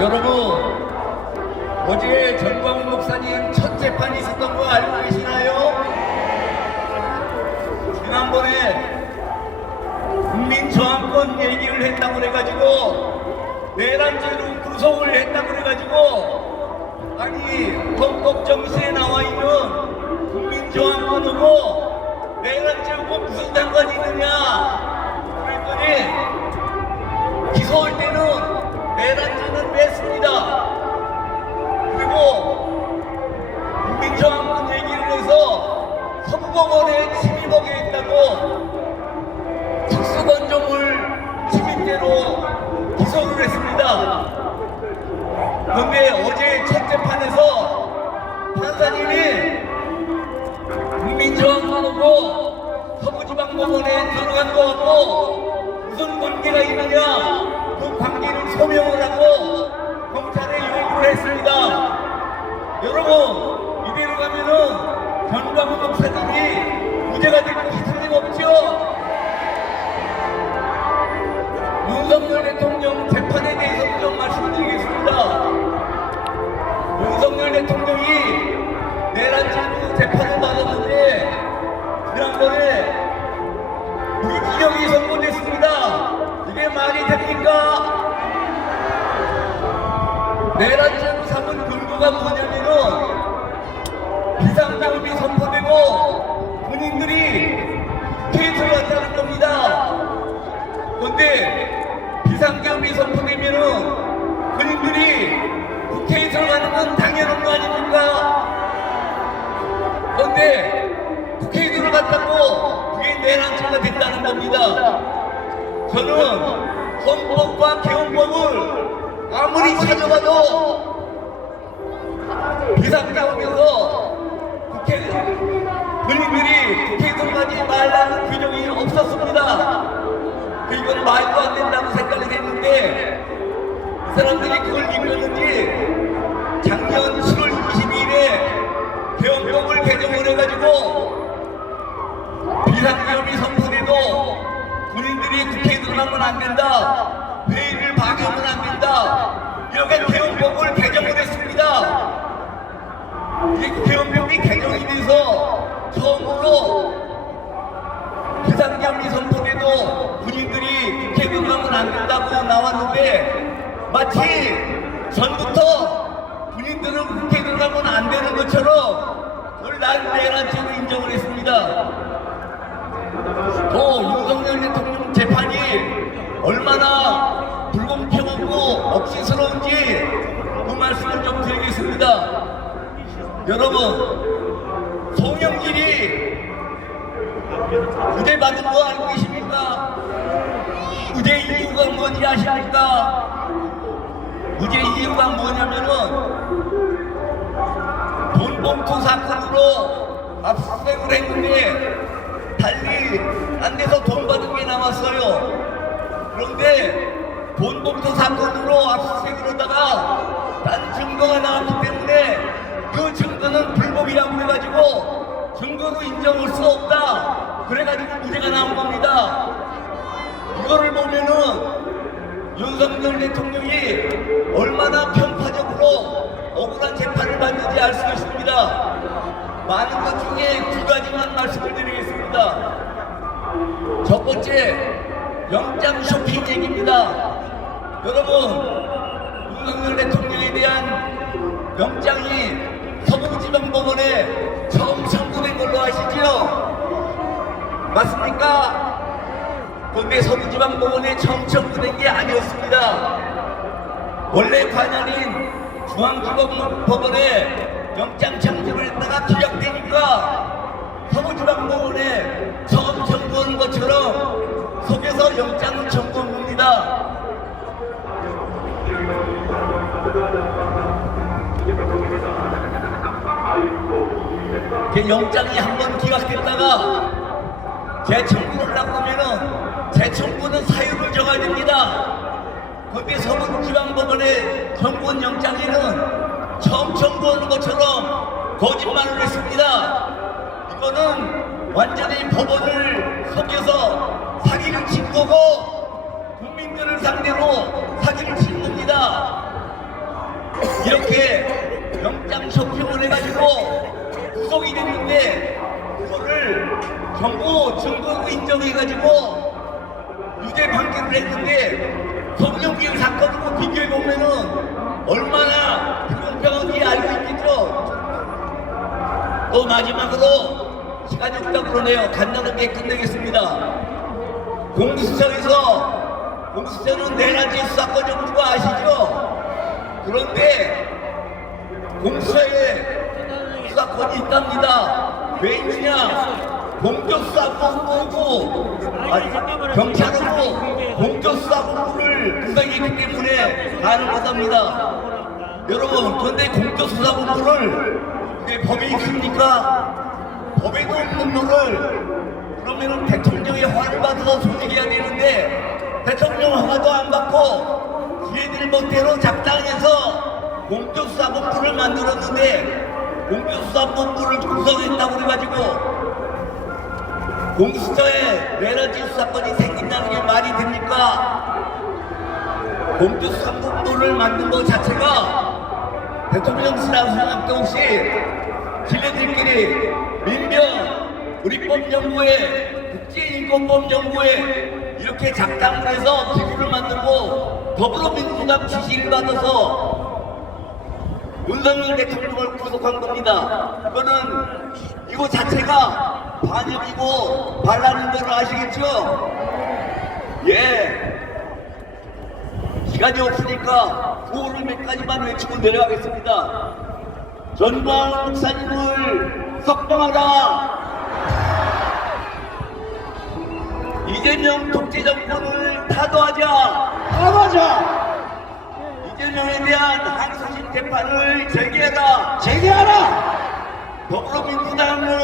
여러분, 어제 전광훈 목사님 첫 재판이 있었던 거 알고 계시나요? 지난번에 국민저항권 얘기를 했다고 그래가지고 내란죄로 구속을 했다고 그래가지고, 아니 헌법 정신에 나와 있는 국민저항권하고 내란죄하고 무슨 상관이 있느냐 그랬더니, 기소할 때는 내란죄는 뺐습니다. 그리고 국민저항권 얘기를 해서 서부법원에 침입하게 했다고 특수건조물 침입죄로 기소를 했습니다. 그런데 어제 첫 재판에서 판사님이 국민저항권하고 서부지방법원에 들어간 거 같고 무슨 관계가 있느냐, 그 관계를 소명을 하고 검찰에 요구를 했습니다. 여러분, 이대로 가면은 전광훈 목사님이 무죄가 될 것이 틀림없죠? 윤석열 대통령 재판에 대해서 좀 말씀드리겠습니다. 윤석열 대통령이 내란죄로 재판을 받았는데 지난번에 무기징역이 선고됐습니다. 이게 말이 됩니까? 내란죄로 삼은 근거가 뭐냐면은 비상계엄이 선포되고 군인들이 피해를 왔다는 겁니다. 그런데 비상계엄이 선포되면은 군인들이 국회에 들어가는 건 당연한 거 아닙니까? 그런데 국회에 들어갔다고 그게 내란죄가 됐다는 겁니다. 저는 헌법과 개헌법을 아무리 찾아봐도 비상계엄에서 군인들이 국회에 들어가지 말라는 규정이 없었습니다. 이건 말도 안 된다고 생각이 됐는데 이 사람들이 그걸 읽었는지 작년 7월 22일에 개헌법을 개정을 해가지고 비상계엄이 선포돼도 군인들이 국회에 들어가면 안 된다, 회의를 방해하면 안 된다, 이렇게 개헌법을 개정을 했습니다. 이 개헌법이 개정이 돼서 처음으로 비상계엄이 선포돼도 군인들이 국회에 들어가면 안 된다고 나왔는데, 마치 전부터 군인들은 국회에 들어가면 안 되는 것처럼 그걸 내란죄로 인정을 했습니다. 또 윤석열 대통령 재판이 얼마나 불공평하고 억지스러운지 그 말씀을 좀 드리겠습니다. 여러분, 송영길이 무죄 받은 거 알고 계십니까? 무죄 이유가 뭔지 아십니까? 무죄 이유가 뭐냐면은 돈봉투 사건으로 압수수색을 했는데 달리 안 돼서 돈 받은 게 나왔어요. 그런데 돈봉투 사건으로 압수수색을 하다가 딴 증거가 나왔기 때문에 그 증거는 불법이라고 해가지고 증거로 인정할 수 없다, 그래가지고 무죄가 나온 겁니다. 이거를 보면은 윤석열 대통령이 얼마나 편파적으로 억울한 재판을 받는지 알 수 있습니다. 많은 것 중에 두 가지만 말씀을 드리겠습니다. 첫 번째, 영장 쇼핑 얘기입니다. 여러분, 윤석열 대통령에 대한 영장이 서부지방법원에 처음 청구된 걸로 아시죠? 맞습니까? 그런데 서부지방법원에 처음 청구된 게 아니었습니다. 원래 관할인 중앙지방법원에 영장 청구를 했다가 기각되니까 서부지방법원에 처음 청구한 것처럼 속에서 영장을 청구한 겁니다. 그 영장이 한번 기각됐다가 재청구를 하려고 하면은 재청구는 사유를 정해야 됩니다. 그런데 서부지방법원의 청구한 영장에는 처음 청구하는 것처럼 거짓말을 했습니다. 이거는 완전히 법원을 속여서 사기를 친 거고 국민들을 상대로 사기를 친 겁니다. 이렇게 영장 쇼핑을 해가지고 구속이 됐는데 그거를 정부 증거로 인정해가지고 유죄 판결을 했는데 성룡기획 사건으로 비교해보면은 얼마나 불공평한지 알고 있겠죠. 또 마지막으로 시간이 없다 그러네요. 간단하게 끝내겠습니다. 공수처는 내란지 수사권 정도는 거 아시죠? 그런데 공수처에 수사권이 있답니다. 왜 있느냐? 공적수사본부고 경찰하고 공적수사본부를 구성했기 때문에 가능하답니다. 여러분, 그런데 공적수사본부를 이게 법에 있습니까? 법에도 없는 놈을 그러면은 대통령의 허가를 받아서 조직해야 되는데 대통령 허가도 안 받고 지네들 멋대로 작당해서 공적수사본부를 만들었는데 공적수사본부를 구성했다고 그래가지고 공수처에 내란지 수사권이 생긴다는 게 말이 됩니까? 공적수사본부를 만든 것 자체가 대통령실하고 상관도 없이 지네들끼리 민변, 우리법연구회, 국제인권법연구회 이렇게 작당을 해서 기구를 만들고 더불어민주당 지시를 받아서 윤석열 대통령을 구속한 겁니다. 이거는 이거 자체가 반역이고 반란인 걸 아시겠죠? 예. 시간이 없으니까 구호를 몇 가지만 외치고 내려가겠습니다. 전광훈 목사님을 석방하라. 이재명 독재정권을 타도하자. 이재명에 대한 항소심 재판을 재개하라. 더불어민주당을